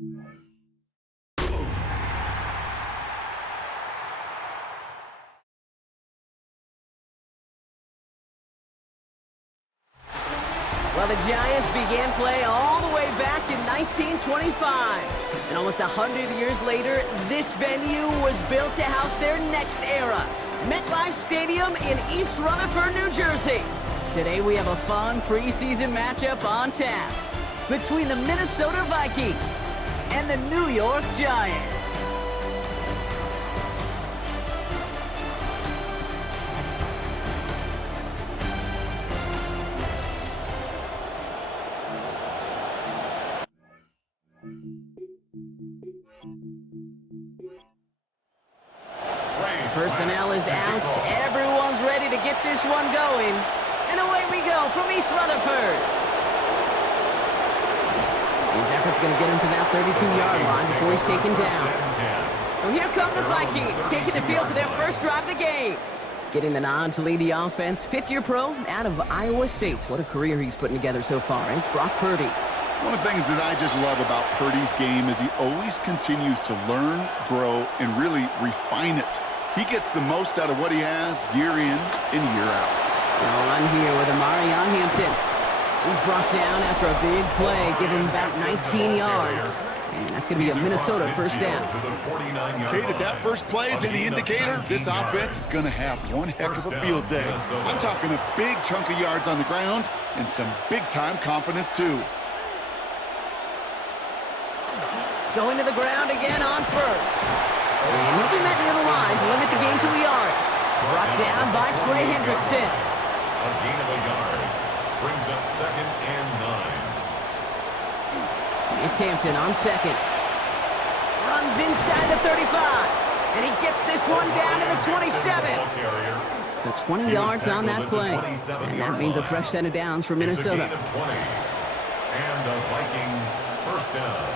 Well, the Giants began play all the way back in 1925. And almost 100 years later, this venue was built to house their next era. MetLife Stadium in East Rutherford, New Jersey. Today we have a fun preseason matchup on tap between the Minnesota Vikings and the New York Giants. Personnel is out. Everyone's ready to get this one going. And away we go from East Rutherford. His effort's going to get him to that 32-yard line before he's taken down. So here come the Vikings, taking the field for their first drive of the game. Getting the nod to lead the offense, fifth-year pro out of Iowa State. What a career he's putting together so far. And it's Brock Purdy. One of the things that I just love about Purdy's game is he always continues to learn, grow, and really refine it. He gets the most out of what he has year in and year out. Now run here with Amari Hampton. He's brought down after a big play, giving him about 19 yards. And that's going to be a Minnesota first down. Kate, if that first play is any indicator, this offense is going to have one heck of a field day. I'm talking a big chunk of yards on the ground and some big-time confidence, too. Going to the ground again on first. And he'll be met near the line to limit the gain to a yard. Brought down by Trey Hendrickson. A gain of a yard brings up 2nd and 9. It's Hampton on second. Runs inside the 35. And he gets this one down to the 27. So 20 yards on that play. And that means a fresh set of downs for Minnesota. It's a gain of 20. And the Vikings first down.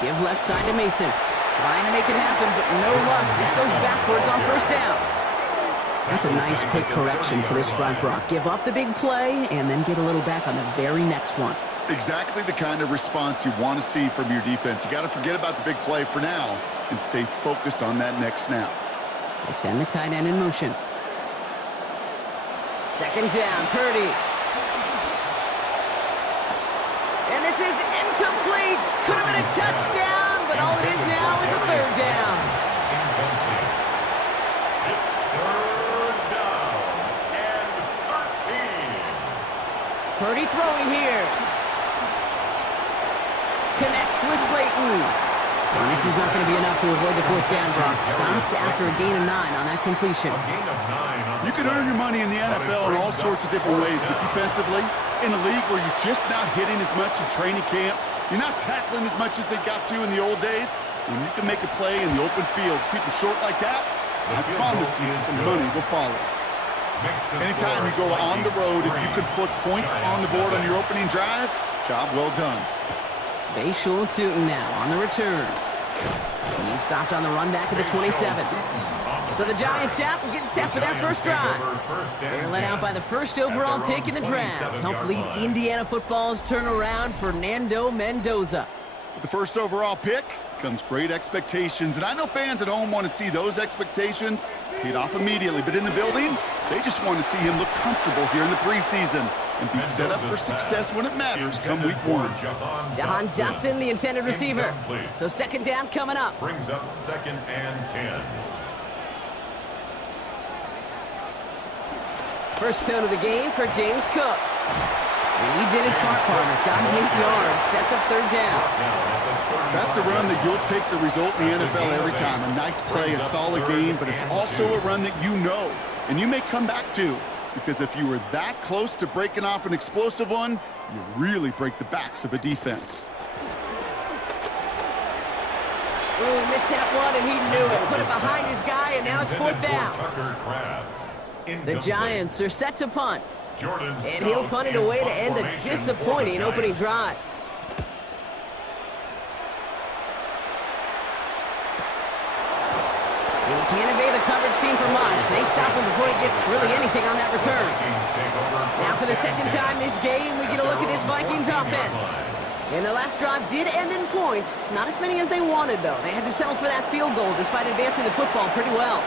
Give left side to Mason. Trying to make it happen, but no luck. This goes backwards on first down. That's a nice quick correction for this front, Brock. Give up the big play and then get a little back on the very next one. Exactly the kind of response you want to see from your defense. You got to forget about the big play for now and stay focused on that next snap. They send the tight end in motion. Second down, Purdy. And this is incomplete. Could have been a touchdown, but all it is now is a third down. Incomplete. It's 3rd down and 13. Purdy throwing here. Connects with Slayton. And this is not going to be enough to avoid the fourth down, Brock. Stopped after a gain of 9 on that completion. A gain of 9 on You can earn your money in the NFL in all sorts of different ways, but defensively, in a league where you're just not hitting as much in training camp, you're not tackling as much as they got to in the old days, when you can make a play in the open field, keep it short like that, I promise you some money will follow. Anytime you go on the road and you can put points on the board on your opening drive, job well done. Bayshul Tootin now on the return. He stopped on the run back at the 27. So the Giants out and getting set for their first drive. They're led out by the first overall pick in the draft. Helped lead Indiana football's turnaround, Fernando Mendoza. With the first overall pick comes great expectations, and I know fans at home want to see those expectations paid off immediately, but in the building, they just want to see him look comfortable here in the preseason and be set up for success when it matters come week 1. Jahan Dotson, the intended receiver. So second down coming up. Brings up 2nd and 10. First tone of the game for James Cook. And he did his part, partner. Got him 8 yards. Sets up third down. That's a run that you'll take the result in the NFL every time. A nice play, a solid game, but it's also a run that you know and you may come back to, because if you were that close to breaking off an explosive one, you really break the backs of a defense. Oh, he missed that one, and he knew it. Put it behind his guy, and now it's fourth down. The Giants are set to punt. And he'll punt it away to end a disappointing opening drive. And he can't evade the coverage team for much. They stop him before he gets really anything on that return. Now for the second time this game, we get a look at this Vikings offense. And their last drive did end in points. Not as many as they wanted, though. They had to settle for that field goal despite advancing the football pretty well.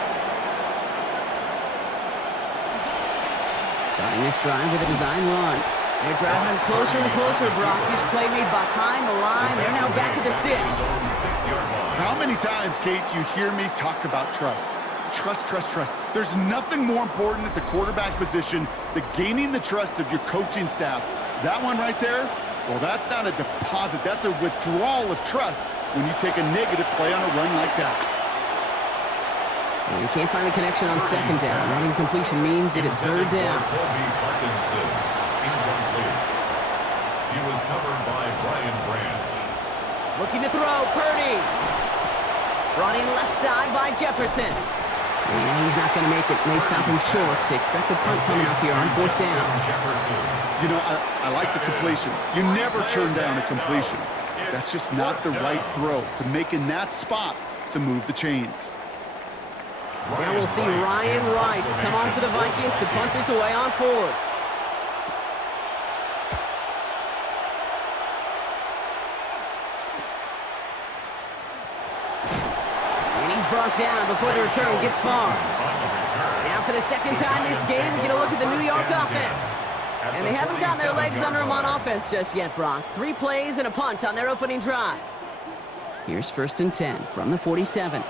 Starting this drive with a design run. They're driving closer and closer, Brock. This play made behind the line. They're now back at the 6. How many times, Kate, do you hear me talk about trust? Trust, trust, trust. There's nothing more important at the quarterback position than gaining the trust of your coaching staff. That one right there, well, that's not a deposit. That's a withdrawal of trust when you take a negative play on a run like that. You can't find the connection on second down. That incompletion means it is third down. He was covered by Brian Branch. Looking to throw, Purdy. Brought in left side by Jefferson. And he's not going to make it. They stop him short, so expect a punt coming up here on fourth down. You know, I like the completion. You never turn down a completion. That's just not the right throw to make in that spot to move the chains. Now we'll see Ryan Wright come on for the Vikings to punt this away on fourth. Brought down before the return gets far. Now for the second time this game, we get a look at the New York offense. And they haven't gotten their legs under them on offense just yet, Brock. 3 plays and a punt on their opening drive. Here's first and 10 from the 47.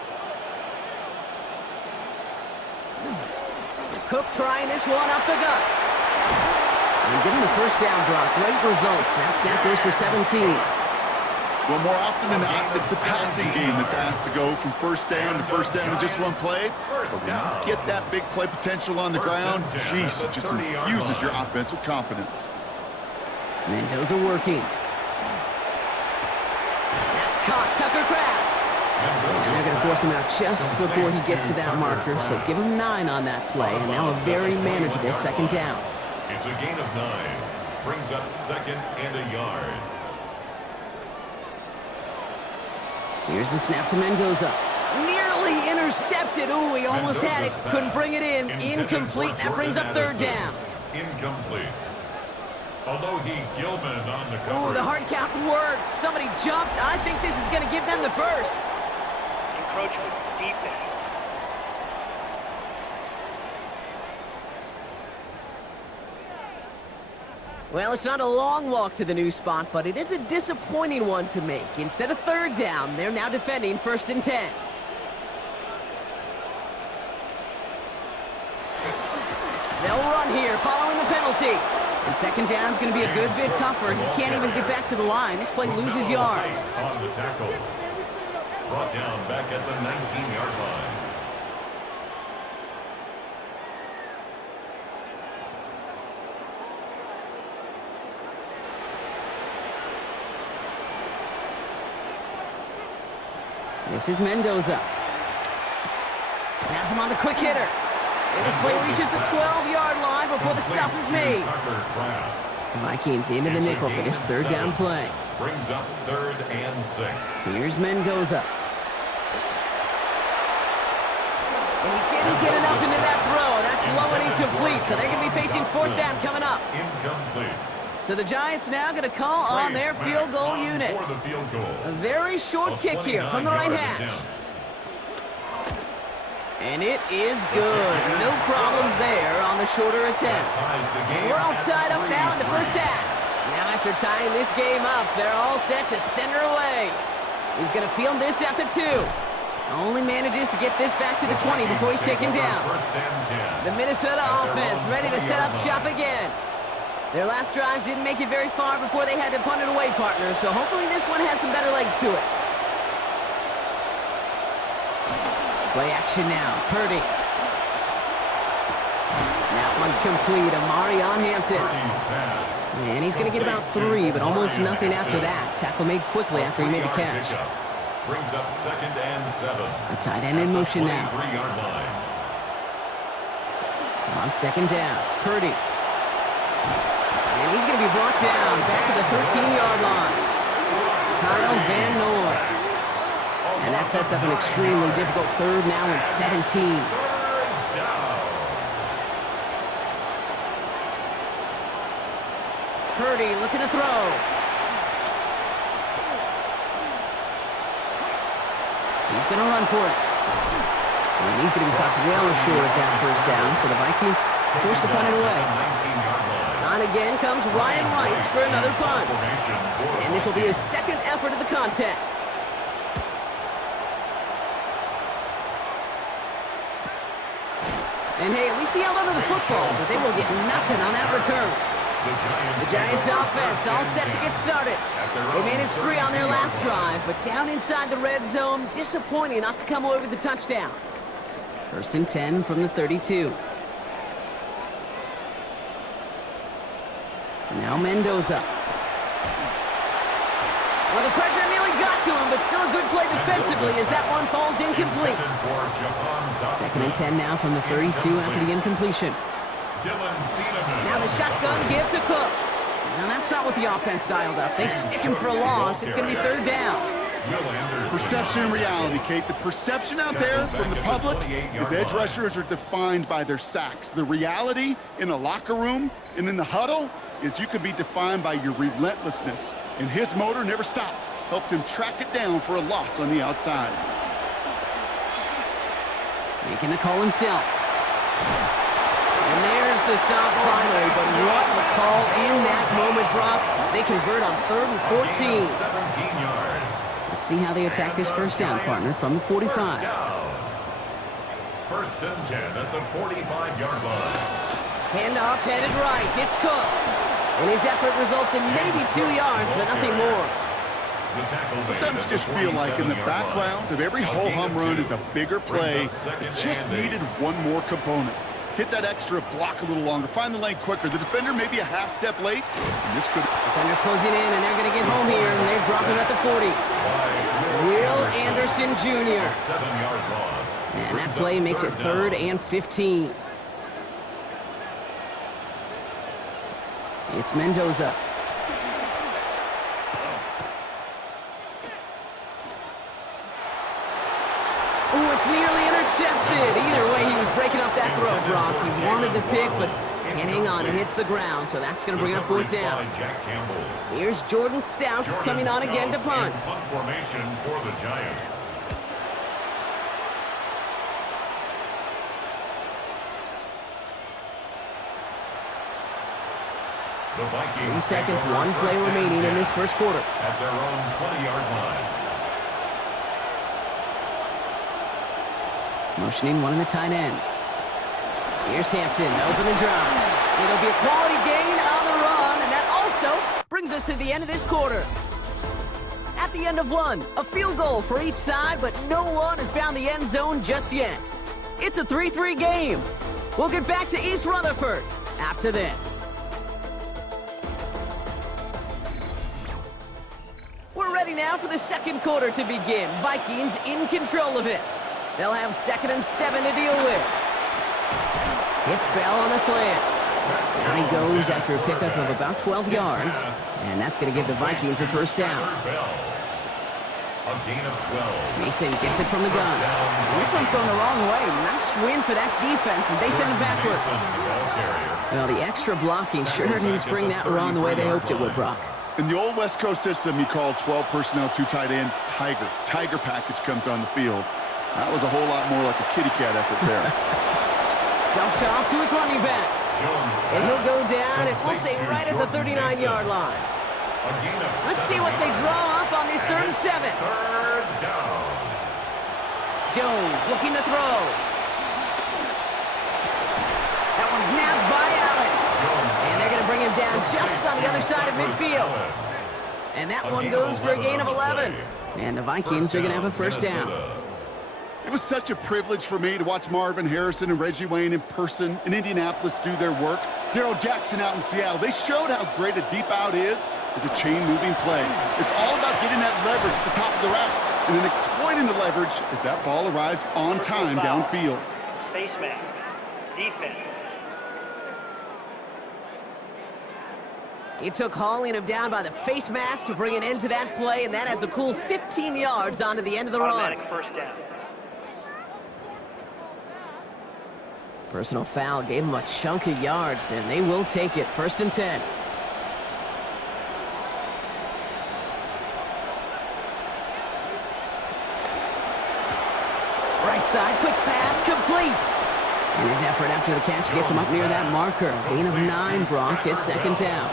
Cook trying this one up the gut. And give him the first down, Brock. Great results. That snap goes for 17. Well, more often than not, it's the passing game that's asked to go from first down in just one play. But when you get that big play potential on the ground, jeez, it just infuses your offense with confidence. Mendoza working. That's caught, Tucker Kraft. And they're going to force him out just before he gets to that marker, so give him 9 on that play, and now a very manageable second down. It's a gain of 9. Brings up second and a yard. Here's the snap to Mendoza. Nearly intercepted. Ooh, he almost had it. Couldn't bring it in. Incomplete. That brings up third down. Incomplete. Although he Gilman on the cover. Ooh, the hard count worked. Somebody jumped. I think this is going to give them the first. Encroachment defense. Well, it's not a long walk to the new spot, but it is a disappointing one to make. Instead of third down, they're now defending first and 10. They'll run here following the penalty. And second down's going to be a good bit tougher. He can't even get back to the line. This play loses yards. On the tackle. Brought down back at the 19-yard line. This is Mendoza. Has him on the quick hitter. And this play reaches the 12-yard line before the stop is made. The Vikings into the nickel for this third down play. Brings up third and 6. Here's Mendoza. And he didn't get enough into that throw. That's low and incomplete, so they're going to be facing fourth down coming up. Incomplete. So the Giants now going to call on their field goal unit. A very short kick here from the right hash. And it is good. No problems there on the shorter attempt. And we're all tied up now in the first half. Now after tying this game up, they're all set to send her away. He's going to field this at the 2. Only manages to get this back to the 20 before he's taken down. The Minnesota offense ready to set up shop again. Their last drive didn't make it very far before they had to punt it away, partner, so hopefully this one has some better legs to it. Play action now, Purdy. That one's complete, Amari on Hampton. And he's going to get about 3, but almost nothing after that. Tackle made quickly after he made the catch. Brings up second and 7. A tight end in motion now. On second down, Purdy. And he's going to be brought down back at the 13-yard line. Kyle Van Noy. And that sets up an extremely difficult third now and 17. Purdy looking to throw. He's going to run for it. And he's going to be stopped well short of that first down, so the Vikings forced to punt it away. On again comes Ryan Wright for another punt. And this will be his second effort of the contest. And hey, at least he held onto the football, but they will get nothing on that return. The Giants offense all set to get started. They managed 3 on their last drive, but down inside the red zone, disappointing not to come away with a touchdown. 1st and 10 from the 32. Now Mendoza. Well, the pressure nearly got to him, but still a good play defensively as that one falls incomplete. 2nd and 10 now from the 32 after the incompletion. Now the shotgun give to Cook. Now that's not what the offense dialed up. They stick him for a loss. It's going to be 3rd down. Perception and reality, Kate. The perception out there from the public is edge rushers are defined by their sacks. The reality in a locker room and in the huddle is you could be defined by your relentlessness. And his motor never stopped. Helped him track it down for a loss on the outside. Making the call himself. And there's the stop finally, but what a call in that moment, Brock. They convert on 3rd and 14. 17 yards. Let's see how they attack this first down, partner, from the 45. 1st and 10 at the 45-yard line. Handoff headed right. It's Cook. And his effort results in maybe 2 yards, but nothing more. Sometimes you just feel like in the background of every ho-hum run is a bigger play that just needed one more component. Hit that extra block a little longer, find the lane quicker. The defender may be a half step late, and this could... Defenders closing in, and they're going to get home here, and they're dropping at the 40. Will Anderson Jr. And that play makes it 3rd and 15. It's Mendoza. Ooh, it's nearly intercepted. Either way, he was breaking up that throw, Brock. He wanted to pick, but can't hang on. It hits the ground, so that's going to bring up 4th down. Here's Jordan Stouts coming on again to punt. Punt formation for the Giants. The 3 seconds, 1 play remaining in this first quarter. At their own 20-yard line. Motioning one of the tight ends. Here's Hampton, open and dry. It'll be a quality gain on the run, and that also brings us to the end of this quarter. At the end of 1, a field goal for each side, but no one has found the end zone just yet. It's a 3-3 game. We'll get back to East Rutherford after this. We're ready now for the second quarter to begin. Vikings in control of it. They'll have 2nd and 7 to deal with. It's Bell on the slant. Down he goes after a pickup of about 12 yards. And that's going to give the Vikings a first down. A gain of 12. Mason gets it from the gun. And this one's going the wrong way. Nice win for that defense as they send it backwards. Well, the extra blocking sure didn't spring that run the way they hoped it would, Brock. In the old West Coast system, you call 12 personnel, 2 tight ends, Tiger. Tiger package comes on the field. That was a whole lot more like a kitty cat effort there. Dumped off to his running back. And he'll go down, and we'll say right at the 39-yard line. Let's see what they draw up on this 3rd and 7. 3rd down. Jones looking to throw. That one's nabbed by Allen. And they're going to bring him down just on the other side of midfield. And that one goes for a gain of 11. And the Vikings are going to have a first down. It was such a privilege for me to watch Marvin Harrison and Reggie Wayne in person in Indianapolis do their work. Darrell Jackson out in Seattle. They showed how great a deep out is as a chain-moving play. It's all about getting that leverage at the top of the route and then exploiting the leverage as that ball arrives on time downfield. Face mask. Defense. He took hauling him down by the face mask to bring an end to that play, and that adds a cool 15 yards onto the end of the run. Automatic first down. Personal foul gave him a chunk of yards, and they will take it. 1st and 10. Right side, quick pass, complete. And his effort after the catch gets him up near that marker. Gain of 9, Brock. It's 2nd down.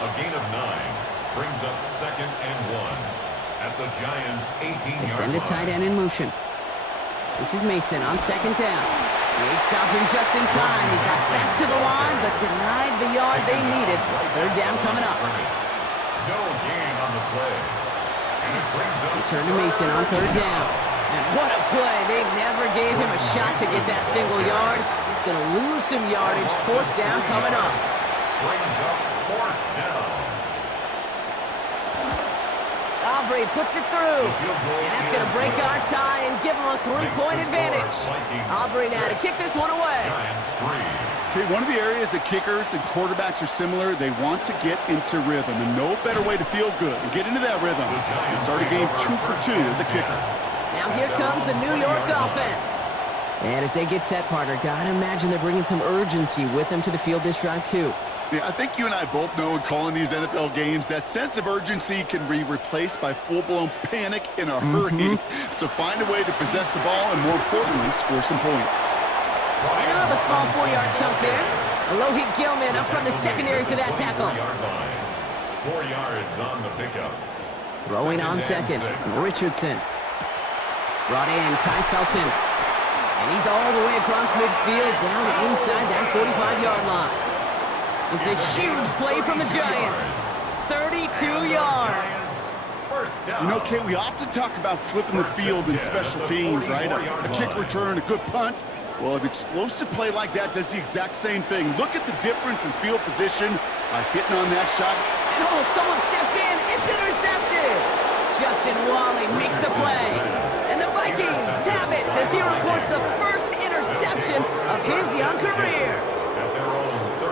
A gain of 9 brings up 2nd and 1 at the Giants' 18-yard line. They send a tight end in motion. This is Mason on 2nd down. They stop him just in time. He got back to the line, but denied the yard they needed. 3rd down coming up. No gain on the play. And it brings up Return to Mason on 3rd down. And what a play. They never gave him a shot to get that single yard. He's going to lose some yardage. 4th down coming up. brings up 4th down. Aubrey puts it through. And that's going to break our tie and give him a 3-point advantage. Aubrey now to kick this one away. Giants 3. Okay, one of the areas that kickers and quarterbacks are similar, they want to get into rhythm, and no better way to feel good and get into that rhythm and start a game 2 for 2 as a kicker. Now here comes the New York offense. And as they get set, partner, gotta imagine they're bringing some urgency with them to the field this drive too. Yeah, I think you and I both know in calling these NFL games that sense of urgency can be replaced by full-blown panic in a hurry. So find a way to possess the ball and, more importantly, score some points. And he'll have a small 4-yard chunk there. Alohi Gilman up from the secondary for that tackle. 4 yards on the pickup. Throwing on second, Richardson. Brought in Ty Felton. And he's all the way across midfield down inside that 45-yard line. It's a huge play from the Giants. 32 yards. You know, Kate, we often talk about flipping the field in special teams, right? A kick return, a good punt. Well, an explosive play like that does the exact same thing. Look at the difference in field position by hitting on that shot. And oh, someone stepped in. It's intercepted. Justin Wally makes the play. And the Vikings tap it as he records the first interception of his young career.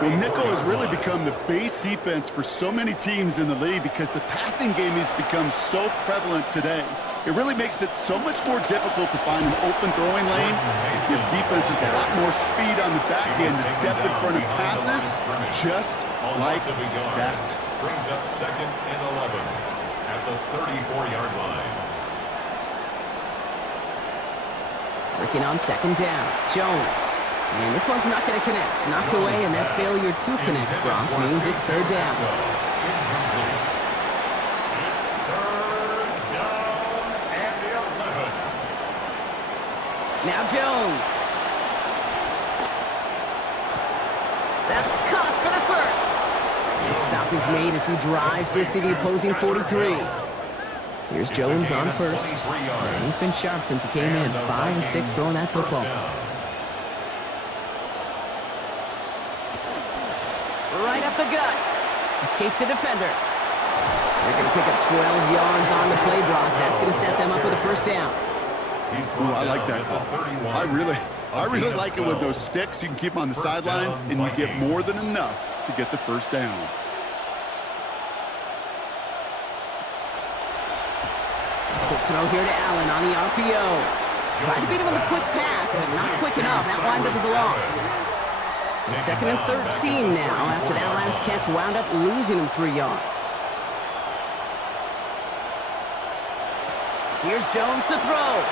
Well, nickel has really become the base defense for so many teams in the league because the passing game has become so prevalent today. It really makes it so much more difficult to find an open throwing lane. It gives defenses a lot more speed on the back end to step in front of passes, just like that. Brings up 2nd and 11 at the 34-yard line. Working on 2nd down, Jones. And this one's not going to connect. Knocked away, and that failure to connect, Brock, means it's 3rd down. Now Jones. That's caught for the first. And stop is made as he drives this to the opposing 43. Here's Jones on first. And he's been sharp since he came in. 5 of 6 throwing that football. Right up the gut. Escapes a defender. They're going to pick up 12 yards on the play, Brock. That's going to set them up with a 1st down. Ooh, I like that call. I really like it with those sticks. You can keep them on the sidelines, and you get more than enough to get the 1st down. Quick throw here to Allen on the RPO. Tried to beat him with a quick pass, but not quick enough. That winds up as a loss. So 2nd and 13 now after that last catch wound up losing him 3 yards. Here's Jones to throw.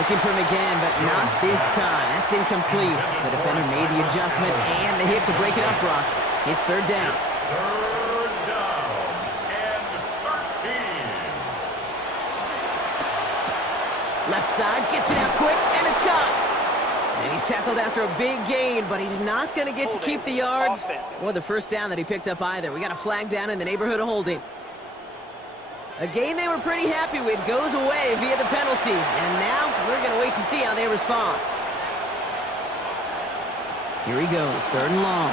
Looking for him again, but not this time. That's incomplete. The defender made the adjustment and the hit to break it up, Brock. It's 3rd down. 3rd down and 13. Left side, gets it out quick, and it's caught. And he's tackled after a big gain, but he's not going to get to keep the yards or the 1st down that he picked up either. We got a flag down in the neighborhood of holding. A gain they were pretty happy with goes away via the penalty. And now we're going to wait to see how they respond. Here he goes, 3rd and long.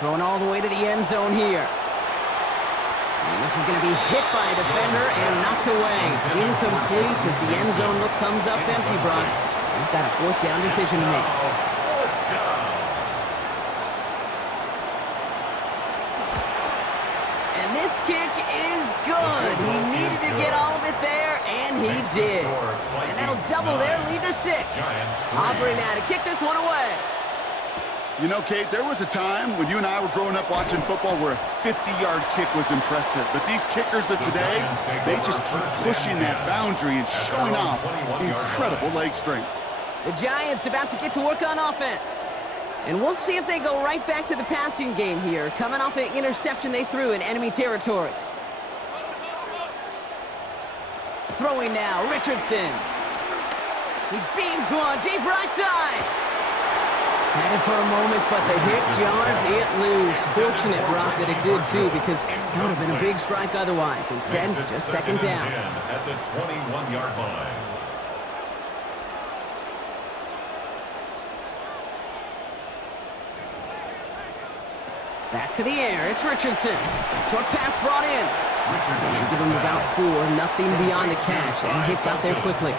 Throwing all the way to the end zone here. And this is going to be hit by a defender and knocked away. Incomplete as the end zone look comes up empty, Brock. We've got a 4th down decision to make. this kick is good. He needed to get all of it there, and he did. And that'll double their lead to 6. Aubrey now to kick this one away. You know, Kate, there was a time when you and I were growing up watching football where a 50-yard kick was impressive. But these kickers of today, they just keep pushing that boundary and showing off incredible leg strength. The Giants about to get to work on offense. And we'll see if they go right back to the passing game here, coming off an interception they threw in enemy territory. Throwing now, Richardson. He beams one deep right side. Had it for a moment, but the hit jars it loose. Fortunate, Brock, that it did too, because that would have been a big strike otherwise. Instead, just second down. At the 21-yard line. Back to the air, it's Richardson. Short pass brought in. And give him about 4, nothing beyond the catch. That hit got there quickly.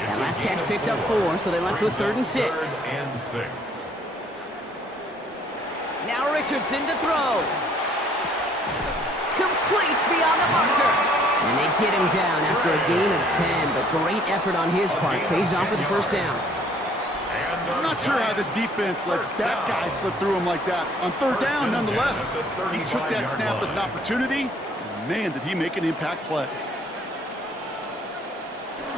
That last catch picked up 4, so they left with 3rd and 6. Now Richardson to throw. Complete beyond the marker. And they get him down after a gain of 10, but great effort on his part. Pays off with the first down. I'm not sure how this defense let that guy slip through him like that. On 3rd down, nonetheless, he took that snap as an opportunity. Man, did he make an impact play.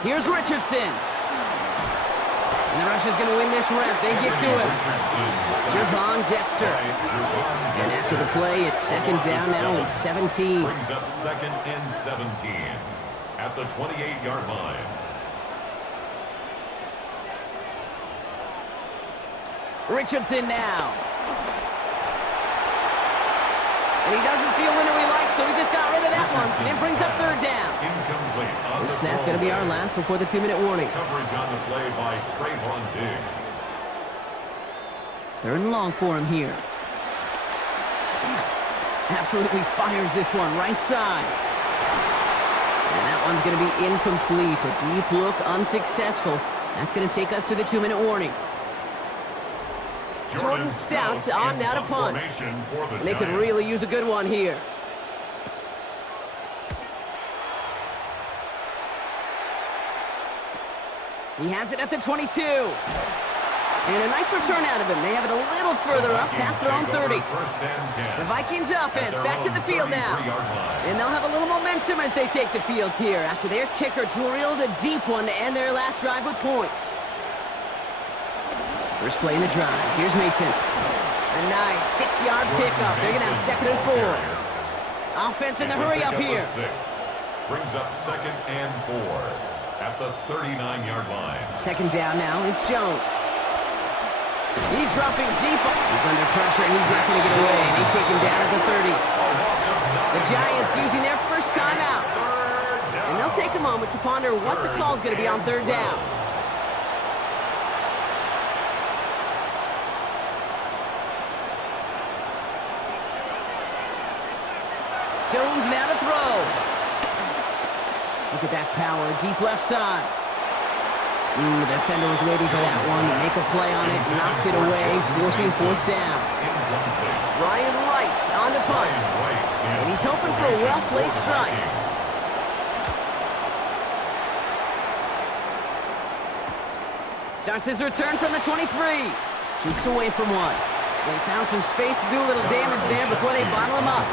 Here's Richardson. And the rush is going to win this rep. They get to him. Javon Dexter. And after the play, it's 2nd down now and 17. Brings up 2nd and 17 at the 28-yard line. Richardson now. And he doesn't see a window he likes, so he just got rid of that one. And brings up 3rd down. Incomplete. This snap going to be our last before the 2-minute warning. Coverage on the play by Trayvon Diggs. 3rd and long for him here. Absolutely fires this one right side. And that one's going to be incomplete. A deep look, unsuccessful. That's going to take us to the 2-minute warning. Jordan Stout on now to punt. And they could really use a good one here. He has it at the 22. And a nice return out of him. They have it a little further up past their own 30. The Vikings offense back to the field now. And they'll have a little momentum as they take the field here after their kicker drilled a deep one to end their last drive with points. First play in the drive. Here's Mason. A nice 6-yard pickup. They're going to have 2nd and 4. Offense in the hurry up here. Brings up 2nd and 4 at the 39-yard line. 2nd down now. It's Jones. He's dropping deep. He's under pressure, and he's not going to get away. And they take him down at the 30. The Giants using their first time out. And they'll take a moment to ponder what the call is going to be on 3rd down. Jones now to throw. Look at that power, deep left side. The defender was waiting for that one to make a play on it, knocked it away, forcing 4th down. Ryan Wright on the punt. And he's hoping for a well-placed strike. Starts his return from the 23. Jukes away from one. They found some space to do a little damage there before they bottle him up.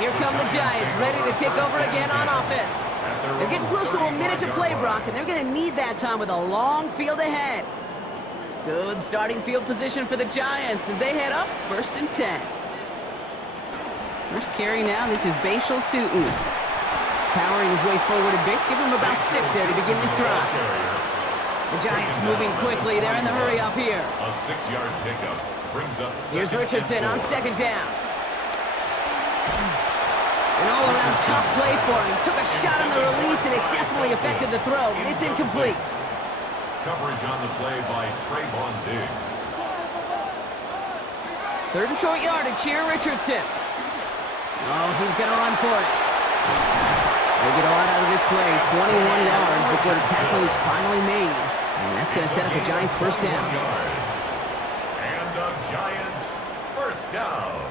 Here come the Giants, ready to take over again on offense. They're getting close to a minute to play, Brock, and they're going to need that time with a long field ahead. Good starting field position for the Giants as they head up 1st and 10. First carry now, this is Bashal Tootin. Powering his way forward a bit, give him about 6 there to begin this drive. The Giants moving quickly, they're in the hurry up here. A 6-yard pickup brings up 2nd. Here's Richardson on 2nd down. An all-around tough play for him. He took a shot on the release, and it definitely affected the throw. It's incomplete. Coverage on the play by Trayvon Diggs. 3rd and short yardage here, Richardson. Oh, he's going to run for it. They get a lot out of this play. 21 yards before the tackle is finally made. And that's going to set up a Giants first down. And a Giants first down.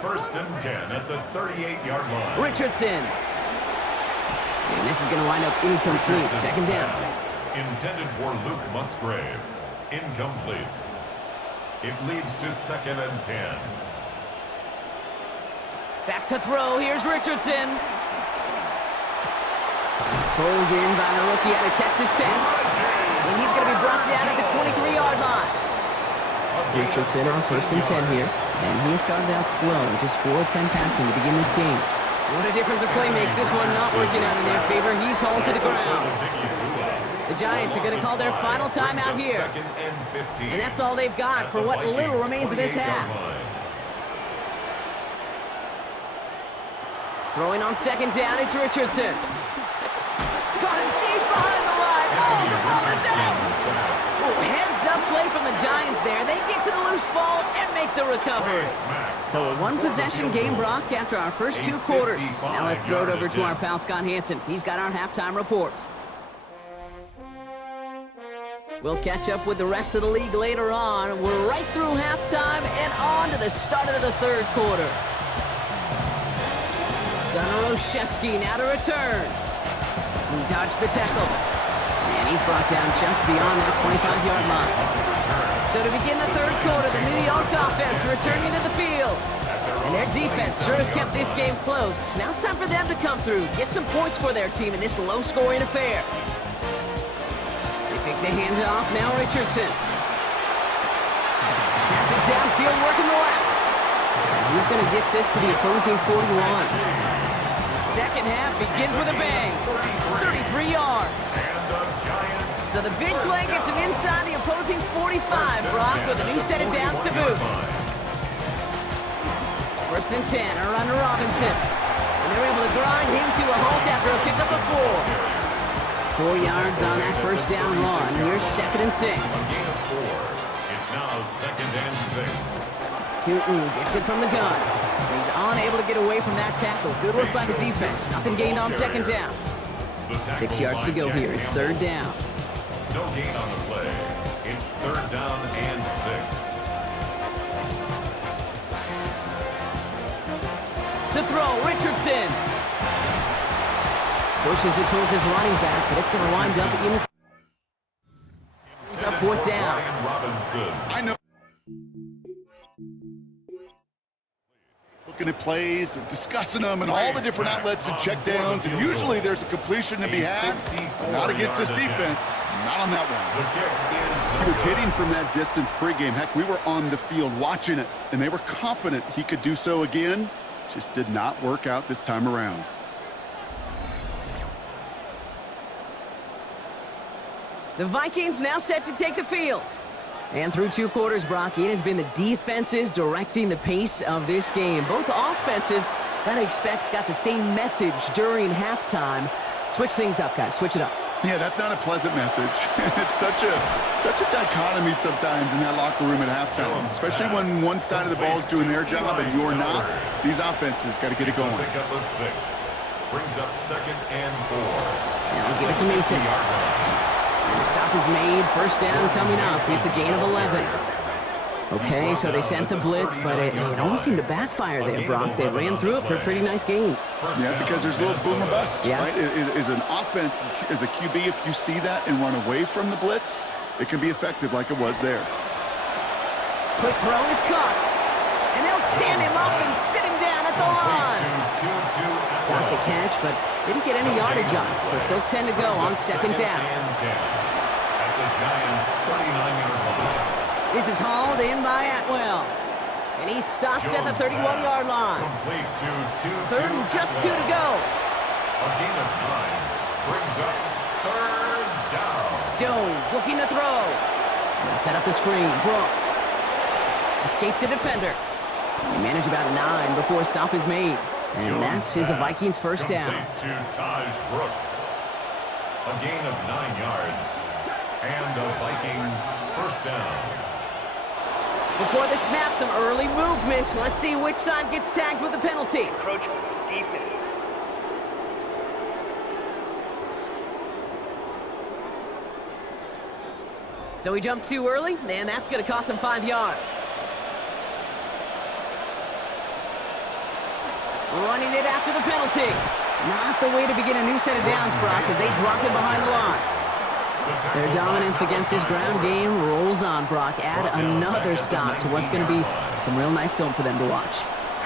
First and 10 at the 38-yard line. Richardson. And this is going to wind up incomplete. Second down. Intended for Luke Musgrave. Incomplete. It leads to second and 10. Back to throw. Here's Richardson. Pulled in by the rookie out of Texas Tech. And he's going to be brought down at the 23-yard line. Richardson on first and 10 here. And he started out slow, just 4 of 10 passing to begin this game. What a difference a play makes. This one not working out in their favor. He's hauled to the ground. The Giants are going to call their final timeout here. And that's all they've got for what little remains of this half. Throwing on second down, it's Richardson. Got him deep behind the line. Oh, the ball is out. Oh, heads-up play from the Giants there. They get to the loose ball and make the recovery. So a one-possession game, Brock, after our first 2 quarters. Now let's throw it over to our pal Scott Hansen. He's got our halftime report. We'll catch up with the rest of the league later on. We're right through halftime and on to the start of the third quarter. Gunnar now to return. He dodged the tackle. And he's brought down just beyond that 25-yard line. So to begin the third quarter, the New York offense returning to the field. And their defense sure has kept this game close. Now it's time for them to come through, get some points for their team in this low-scoring affair. They fake the handoff, now Richardson. Pass it downfield, working the left. And he's going to get this to the opposing 41. Second half begins with a bang. 33 yards. So the big play gets him inside the opposing 45, Brock, with a new set of downs to boot. First and 10, a run to Robinson. And they're able to grind him to a halt after a pickup of 4. 4 yards on that first down run. Here's second and 6. It's now second and 6. Tootin gets it from the gun. He's unable to get away from that tackle. Good work by the defense. Nothing gained on second down. 6 yards to go here. It's third down. No gain on the play. It's third down and 6. To throw, Richardson. Pushes it towards his running back, but it's going to wind up in. He's up fourth down. I know. Looking at plays, discussing them, and all the different outlets and checkdowns, and usually there's a completion to be had, but not against this defense. Not on that one. He was hitting from that distance pregame. Heck, we were on the field watching it, and they were confident he could do so again. Just did not work out this time around. The Vikings now set to take the field. And through 2 quarters, Brock, it has been the defenses directing the pace of this game. Both offenses, gotta expect, got the same message during halftime. Switch things up, guys. Switch it up. Yeah, that's not a pleasant message. It's such a dichotomy sometimes in that locker room at halftime, especially when one side of the ball is doing their job and you're not. These offenses got to get it going. Pickup of 6. Brings up second and 4. Now give it to Mason. And the stop is made. First down coming up. It's a gain of 11. Okay, so they sent the blitz, but it almost seemed to backfire there, Brock. They ran through it for a pretty nice gain. Yeah, because there's a little boom or bust, yeah. Right? Is an offense, as a QB, if you see that and run away from the blitz, it can be effective like it was there. Quick throw is caught. And they'll stand him up and sit him down at the line. Got the catch, but didn't get any yardage on it, so still 10 to go on second down. At the Giants' 39-yard line. This is hauled in by Atwell. And he's stopped at the 31-yard line. Complete to 3rd and just 2 to go. A gain of 9 brings up third down. Jones looking to throw. They set up the screen. Brooks escapes the defender. They manage about 9 before a stop is made. And that is a Vikings first down. Complete to Taj Brooks. A gain of 9 yards. And a Vikings first down. Before the snap, some early movement. Let's see which side gets tagged with the penalty. Encroachment, defense. So we jumped too early, and that's going to cost him 5 yards. Running it after the penalty. Not the way to begin a new set of downs, Brock, as they drop it behind the line. Their dominance against this ground game rolls on, Brock. Add another stop to what's going to be some real nice film for them to watch.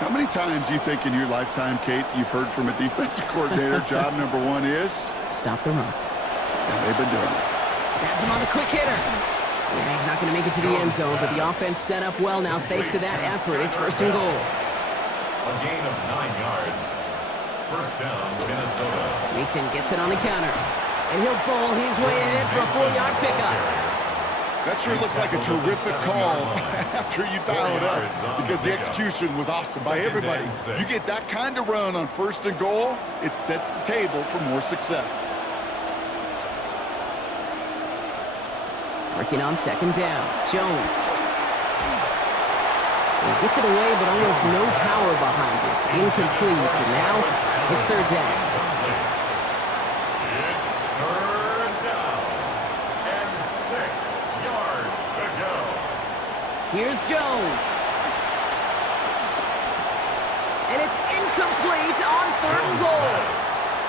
How many times do you think in your lifetime, Kate, you've heard from a defensive coordinator, job number one is? Stop the run. And they've been doing it. That's him on the quick hitter. Yeah, he's not going to make it to the end zone, but the offense set up well now thanks to that effort. It's first and goal. A gain of 9 yards. First down, Minnesota. Mason gets it on the counter. And he'll bowl his way ahead for a 4-yard pickup. That sure looks like a terrific call after you dial it up, because the execution was awesome by everybody. You get that kind of run on first and goal, it sets the table for more success. Working on second down. Jones. He gets it away, but almost no power behind it. Incomplete, and now it's third down. It's third down and 6 yards to go. Here's Jones. And it's incomplete on third and goal.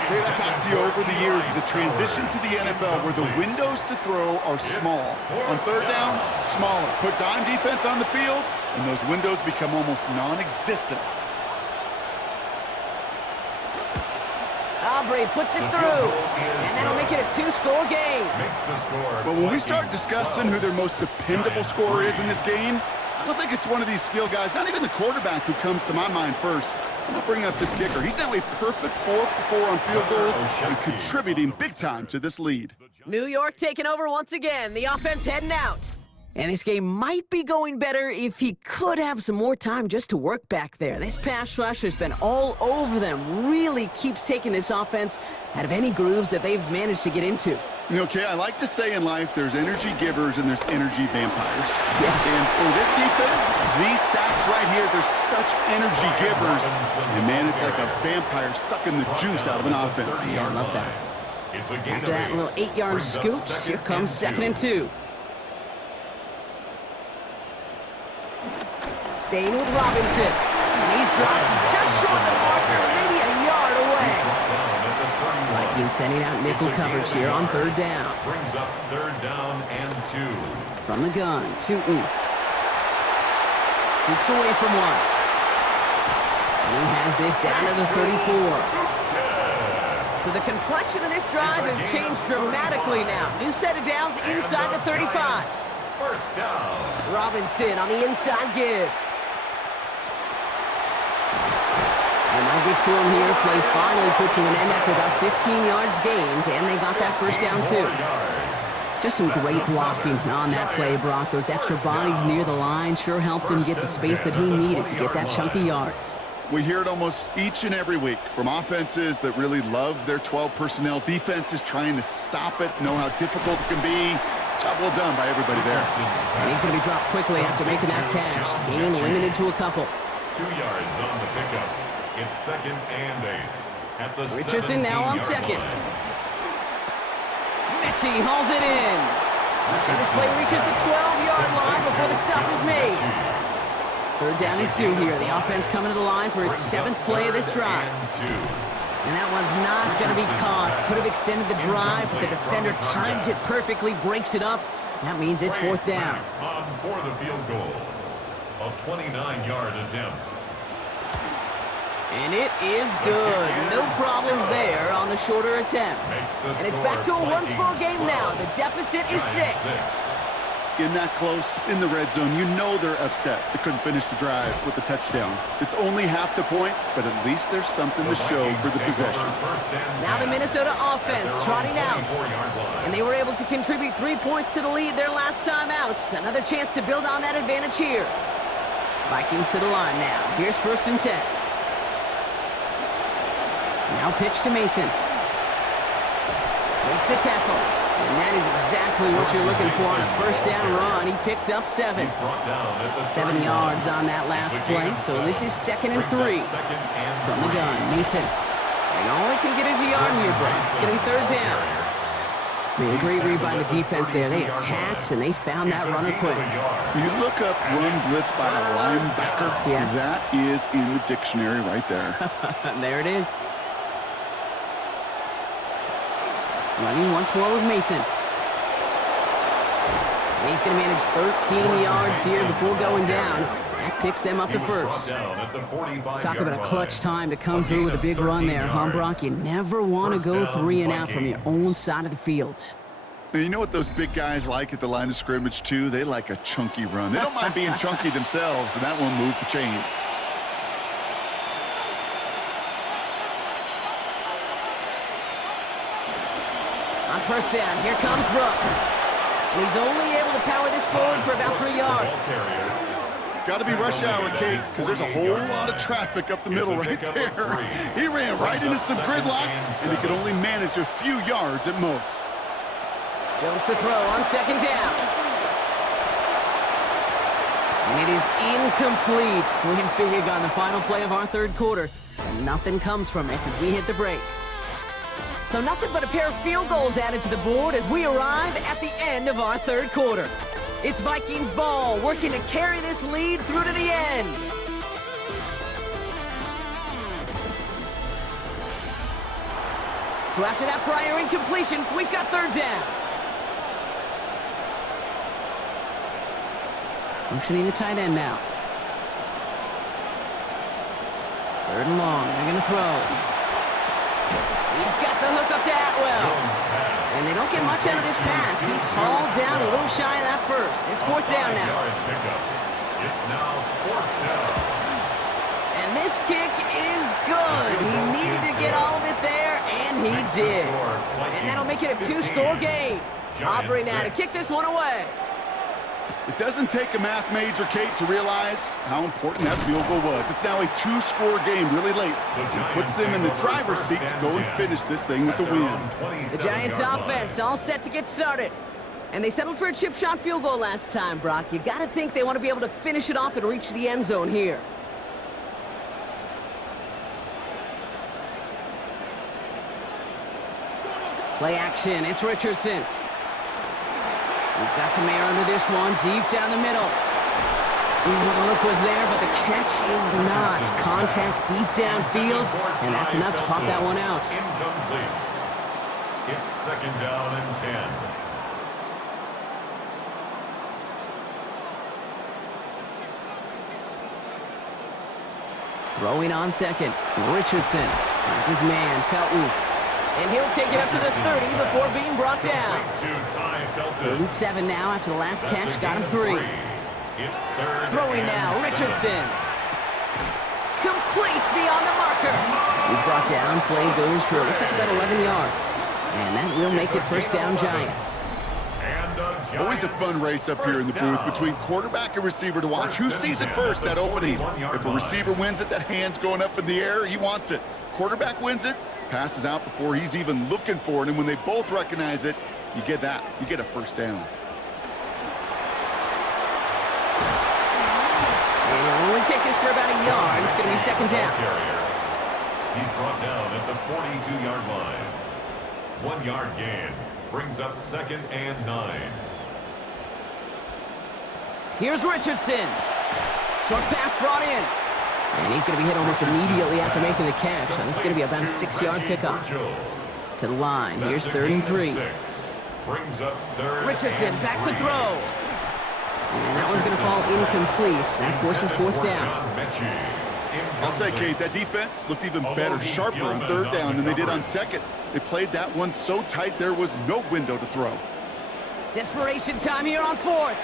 Kate, I've talked to you over the years, the transition to the NFL where the windows to throw are small. On third down, smaller. Put dime defense on the field, and those windows become almost non-existent. Aubrey puts it through, and that'll make it a 2-score game. But when we start discussing who their most dependable scorer is in this game, I don't think it's one of these skill guys, not even the quarterback, who comes to my mind first. I'm going to bring up this kicker. He's now a perfect 4 for 4 on field goals and contributing big time to this lead. New York taking over once again. The offense heading out. And this game might be going better if he could have some more time just to work back there. This pass rush has been all over them. Really keeps taking this offense out of any grooves that they've managed to get into. Okay, I like to say in life there's energy givers and there's energy vampires. Yeah. And for this defense, these sacks right here, they're such energy givers. And man, it's like a vampire sucking the juice out of an offense. Yeah, I love that. After that little 8-yard scoot, here comes second and 2. Staying with Robinson. And he's dropped just short of the marker, maybe a yard away. Vikings sending out nickel coverage here on third down. Brings up third down and 2. From the gun, Tootin. Shoots away from one. And he has this down to the 34. So the complexion of this drive has changed dramatically now. New set of downs inside the 35. First down. Robinson on the inside give. And they'll get to him here. Play finally put to an end after about 15 yards gained, and they got that first down too. Just some great blocking on that play, Brock. Those extra bodies near the line sure helped him get the space that he needed to get that chunky yards. We hear it almost each and every week from offenses that really love their 12 personnel. Defenses trying to stop it, know how difficult it can be. Job well done by everybody there. And he's going to be dropped quickly after making that catch. Gain limited to a couple. 2 yards on the pickup. It's second and 8. At the Richardson now on second. line. Mitchie hauls it in. And this play reaches the 12-yard line before the stop is made. Third down and 2 here. The offense coming to the line for its 7th play of this drive. And that one's not going to be caught. Could have extended the drive, but the defender timed it perfectly, breaks it up. That means it's fourth down. On for the field goal. A 29-yard attempt. And it is good. No problems there on the shorter attempt. And it's back to a 1-score game now. The deficit is 6. In that close, in the red zone, you know they're upset. They couldn't finish the drive with the touchdown. It's only half the points, but at least there's something to show for the possession. Now the Minnesota offense trotting out. And they were able to contribute 3 points to the lead their last time out. Another chance to build on that advantage here. Vikings to the line now. Here's first and 10. Now pitch to Mason. Makes the tackle. And that is exactly what you're looking for on a first down run. He picked up 7. 7 yards on that last play. So this is second and 3. From the gun, Mason. And all he can get is a yard here, Brett. It's going to be third down. Man, great read by the defense there. They attacked, and they found that runner quick. You look up run blitz by a linebacker, Yeah. that is in the dictionary right there. There it is. Running once more with Mason. And he's going to manage 13 yards here before going down. That picks them up to first. Talk about a clutch time to come through with a big run there, huh, Brock? You never want to go 3 and out from your own side of the field. And you know what those big guys like at the line of scrimmage, too? They like a chunky run. They don't mind being chunky themselves, and that one moved the chains. On first down, here comes Brooks. And he's only able to power this forward for about 3 yards. Got to be rush hour, Kate, because there's a whole lot of traffic up the middle right there. He ran right into some gridlock, and he could only manage a few yards at most. Jones to throw on second down. And it is incomplete. Went big on the final play of our third quarter. And nothing comes from it as we hit the break. So nothing but a pair of field goals added to the board as we arrive at the end of our third quarter. It's Vikings ball, working to carry this lead through to the end. So after that prior incompletion, we've got third down. Motioning the tight end now. Third and long, they're gonna throw. He's got the hook up to Atwell. And they don't get much out of this pass. He's hauled down a little shy of that first. It's fourth down now. It's now fourth down. And this kick is good. He needed to get all of it there, and he did. And that'll make it a 2-score game. Aubrey now to kick this one away. It doesn't take a math major, Kate, to realize how important that field goal was. It's now a 2-score game really late. It puts them in the driver's seat to go and finish this thing with the win. The Giants offense all set to get started. And they settled for a chip shot field goal last time, Brock. You got to think they want to be able to finish it off and reach the end zone here. Play action. It's Richardson. He's got some air under this one, deep down the middle. Ooh, the look was there, but the catch is not. Contact deep downfield, and that's enough to pop that one out. Incomplete. It's second down and 10. Throwing on second, Richardson. That's his man, Felton. And he'll take it up to the 30 before being brought down. 3rd and 7 now after the last catch got him 3. Throwing now, Richardson. Complete beyond the marker. He's brought down, play goes for, looks like about 11 yards. And that will make it first down Giants. Always a fun race up here in the booth between quarterback and receiver to watch. Who sees it first, that opening? If a receiver wins it, that hand's going up in the air, he wants it. Quarterback wins it, passes out before he's even looking for it, and when they both recognize it, you get that. You get a first down. And it'll only take us for about a yard. It's going to be second down. He's brought down at the 42-yard line. 1 yard gain brings up second and 9. Here's Richardson. Short pass brought in. And he's going to be hit almost immediately after making the catch. So this is going to be about a 6-yard pickup. To the line. Here's 3rd and 3. Richardson back to throw. And that one's going to fall incomplete. That forces fourth down. I'll say, Kate, that defense looked even better, sharper on 3rd down than they did on 2nd. They played that one so tight there was no window to throw. Desperation time here on 4th.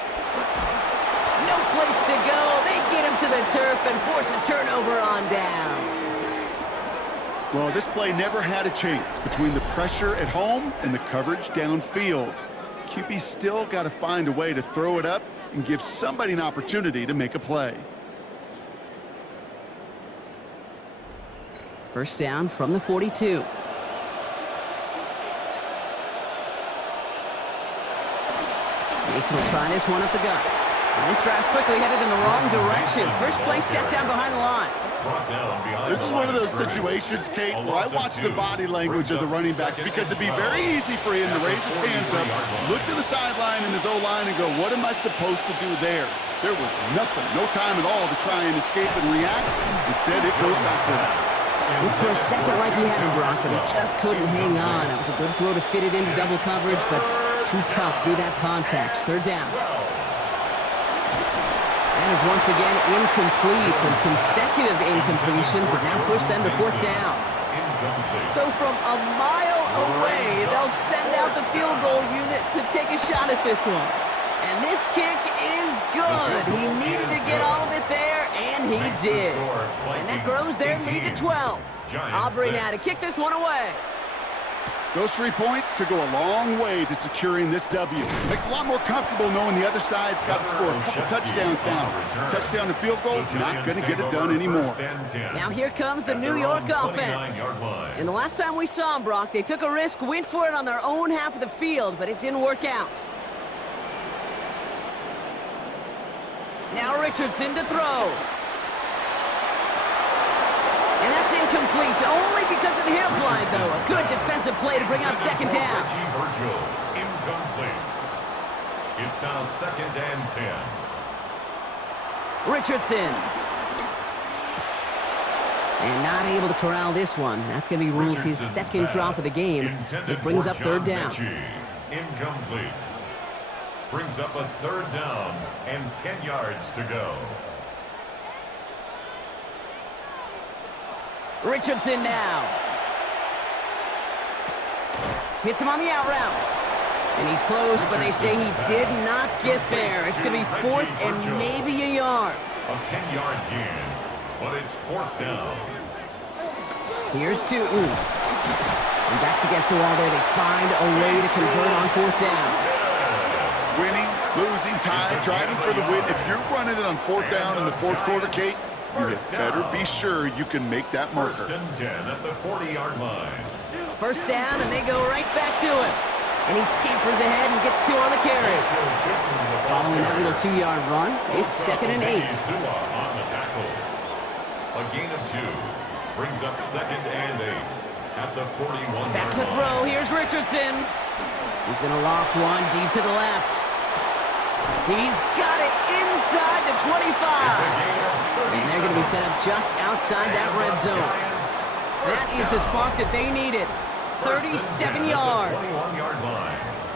No place to go. They get him to the turf and force a turnover on downs. Well, this play never had a chance between the pressure at home and the coverage downfield. QB still got to find a way to throw it up and give somebody an opportunity to make a play. First down from the 42. Mason will try this one up the gut. And this drive's quickly headed in the wrong direction. First play set down behind the line. Brought down behind This is one of those situations, Kate, where I watch the body language of the running back because it'd be very easy for him to raise his hands up, look to the sideline in his O-line and go, what am I supposed to do there? There was nothing, no time at all to try and escape and react. Instead, it goes backwards. Looked for a second like he had him, Brock, but he just couldn't hang on. It was a good throw to fit it into double coverage, but too tough through that contact. Third down. That is once again incomplete, and consecutive incompletions have now pushed them to fourth down. So from a mile away, they'll send out the field goal unit to take a shot at this one. And this kick is good. He needed to get all of it there, and he did. And that grows their lead to 12. Aubrey now to kick this one away. Those 3 points could go a long way to securing this W. Makes it a lot more comfortable knowing the other side's got to score a couple touchdowns now. Touchdown and field goals, not going to get it done anymore. Now here comes the New York offense. And the last time we saw them, Brock, they took a risk, went for it on their own half of the field, but it didn't work out. Now Richardson to throw. And that's incomplete, only because of the hip line, though. A good defensive play to bring up second down. Incomplete. It's now 2nd and 10. Richardson. And not able to corral this one. That's going to be ruled his second drop of the game. It brings up third down. Incomplete. Brings up a third down and 10 yards to go. Richardson now. Hits him on the out route. And he's close, but they say he did not get there. It's going to be 4th and maybe a yard. A 10-yard gain, but it's 4th down. Here's Tootin. And backs against the wall there. They find a way to convert on 4th down. Winning, losing, tie, driving for the win. If you're running it on 4th down in the 4th quarter, Kate, you better be sure you can make that marker. 1st and 10 at the 40-yard line. First down, and they go right back to him. And he scampers ahead and gets 2 on the carry. Following that little 2-yard run, it's 2nd and 8. On the tackle. A gain of 2 brings up 2nd and 8 at the 41-yard line. Back to throw. Here's Richardson. He's going to loft one deep to the left. He's got it inside the 25. And they're going to be set up just outside that red zone. That is the spark that they needed. 37 yards.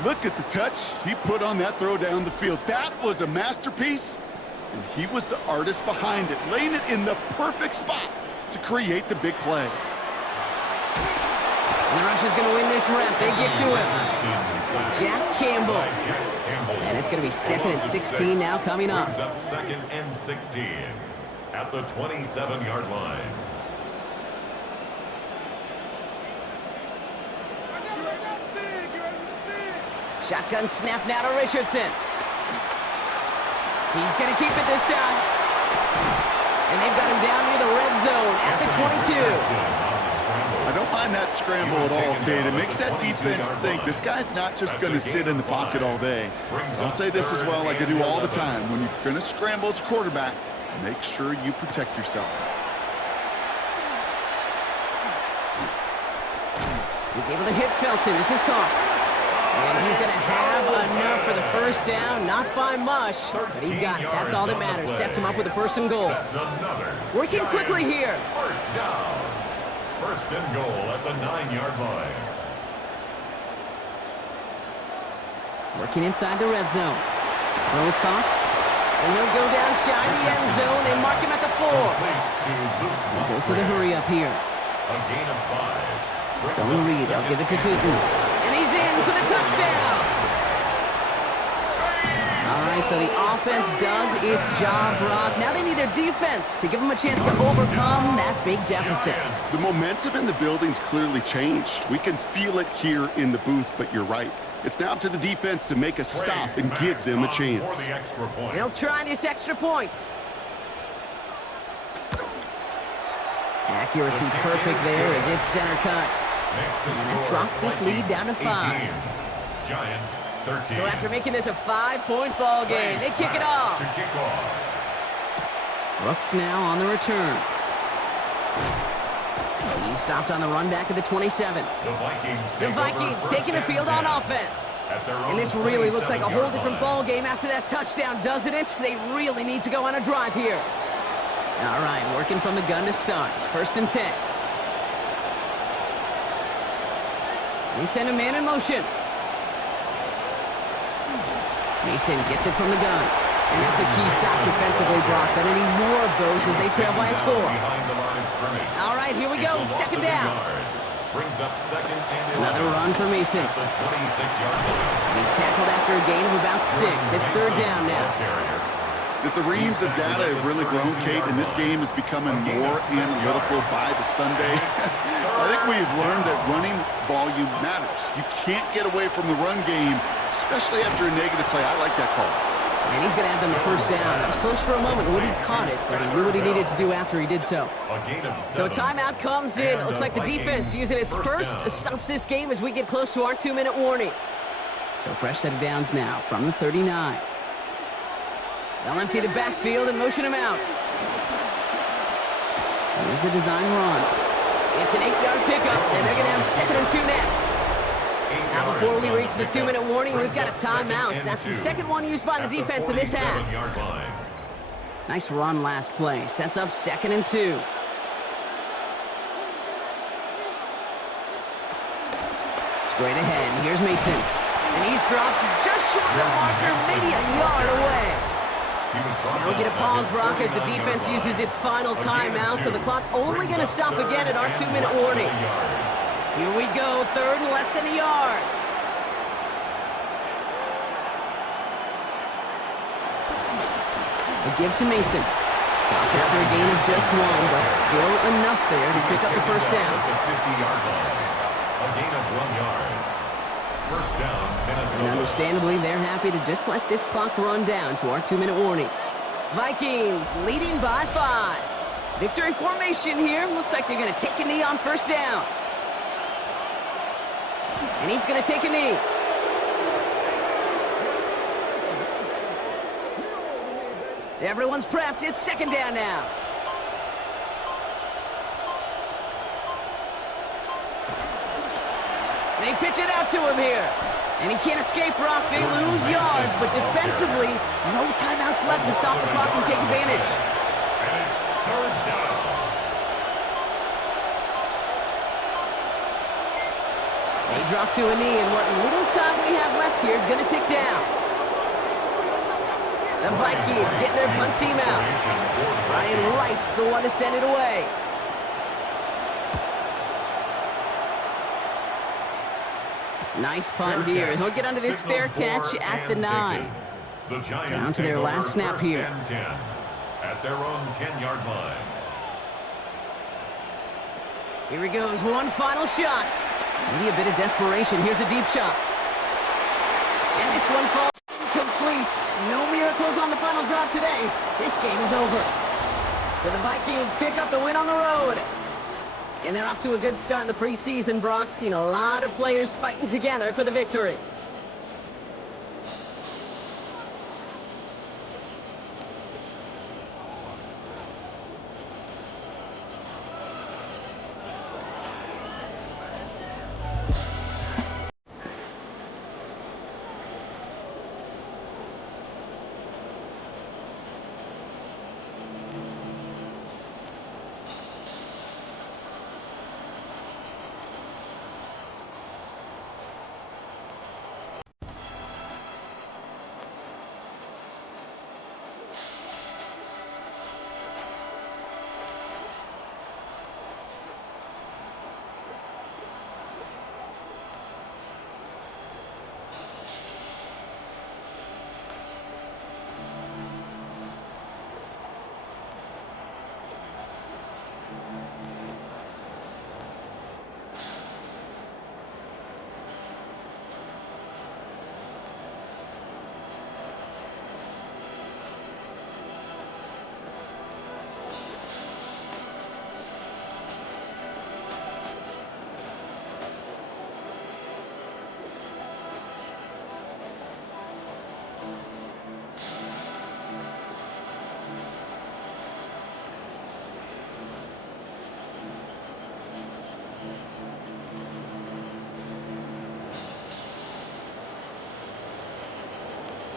Look at the touch he put on that throw down the field. That was a masterpiece, and he was the artist behind it, laying it in the perfect spot to create the big play. And the Rush is going to win this rep. They get to him. Jack Campbell. And it's going to be 2nd and 16 now coming up. Brings up 2nd and 16 at the 27-yard line. Shotgun snap now to Richardson. He's going to keep it this time. And they've got him down near the red zone at the 22. I don't mind that scramble at all, Kate. It makes that defense think this guy's not just going to sit in the pocket all day. I'll say this as well, like I do all the time. When you're going to scramble as a quarterback, make sure you protect yourself. He's able to hit Felton. This is caught. And he's going to have enough for the first down. Not by much, but he got it. That's all that matters. Sets him up with the 1st and goal. Working quickly here. First down. 1st and goal at the 9-yard line. Working inside the red zone. Throw is caught. And he'll go down shy the end zone. They mark him at the 4. He goes to the hurry up here. A gain of 5. So Reed, they'll give it to Tootin. And he's in for the touchdown. All right, so the offense does its job, Brock. Now they need their defense to give them a chance to overcome that big deficit. The momentum in the building's clearly changed. We can feel it here in the booth, but you're right. It's now up to the defense to make a stop and give them a chance. They'll try this extra point. Accuracy perfect there as it's center cut. And that drops this lead down to 5. Giants 13. So after making this a 5-point ball game, they kick it off. To kick off. Brooks now on the return. He stopped on the run back at the 27. The Vikings taking the field on offense. And this really looks like a whole different ball game after that touchdown, doesn't it? They really need to go on a drive here. All right, working from the gun to start. 1st and 10. They send a man in motion. Mason gets it from the gun. And that's a key stop defensively, Brock. Gonna need more of those as they trail by a score. All right, here we go. 2nd down. Brings up 2nd and 11. Another run for Mason. At the 26-yard line. And he's tackled after a gain of about 6. It's 3rd down now. The reams of data have really grown, Kate, and this game is becoming more analytical by the Sunday. I think we've learned that running volume matters. You can't get away from the run game, especially after a negative play. I like that call. And he's going to have them the 1st down. That was close for a moment. Woody caught it, but he knew what he needed to do after he did so. So timeout comes in. It looks like the defense using its first stops this game as we get close to our 2-minute warning. So fresh set of downs now from the 39. They'll empty the backfield and motion him out. Here's a design run. It's an 8-yard pickup, and they're going to have 2nd and 2 next. Now, before we reach the 2-minute warning, we've got a timeout. That's the 2nd one used by the defense in this half. Nice run last play. Sets up 2nd and 2. Straight ahead. Here's Mason. And he's dropped just short of the marker, maybe a yard away. Now we get a pause, Brock, as the defense uses its final timeout, so the clock only going to stop again at our 2-minute warning. Here we go, 3rd and less than a yard. A give to Mason. Stopped after a gain of just 1, but still enough there to pick up the 1st down. A gain of 1 yard. 1st down, Minnesota. And understandably, they're happy to just let this clock run down to our 2-minute warning. Vikings leading by 5. Victory formation here. Looks like they're going to take a knee on 1st down. And he's going to take a knee. Everyone's prepped. It's 2nd down now. They pitch it out to him here. And he can't escape, Brock. They lose yards, but defensively, no timeouts left to stop the clock and take advantage. And it's 3rd down. They drop to a knee, and what little time we have left here is going to tick down. The Vikings getting their punt team out. Ryan Wright's the one to send it away. Nice punt here. He'll get under this fair catch at the 9. Down to their last snap here. At their own 10-yard line. Here he goes, one final shot. Maybe a bit of desperation. Here's a deep shot. And this one falls incomplete. No miracles on the final drive today. This game is over. So the Vikings pick up the win on the road. And they're off to a good start in the preseason, Brock. Seen a lot of players fighting together for the victory.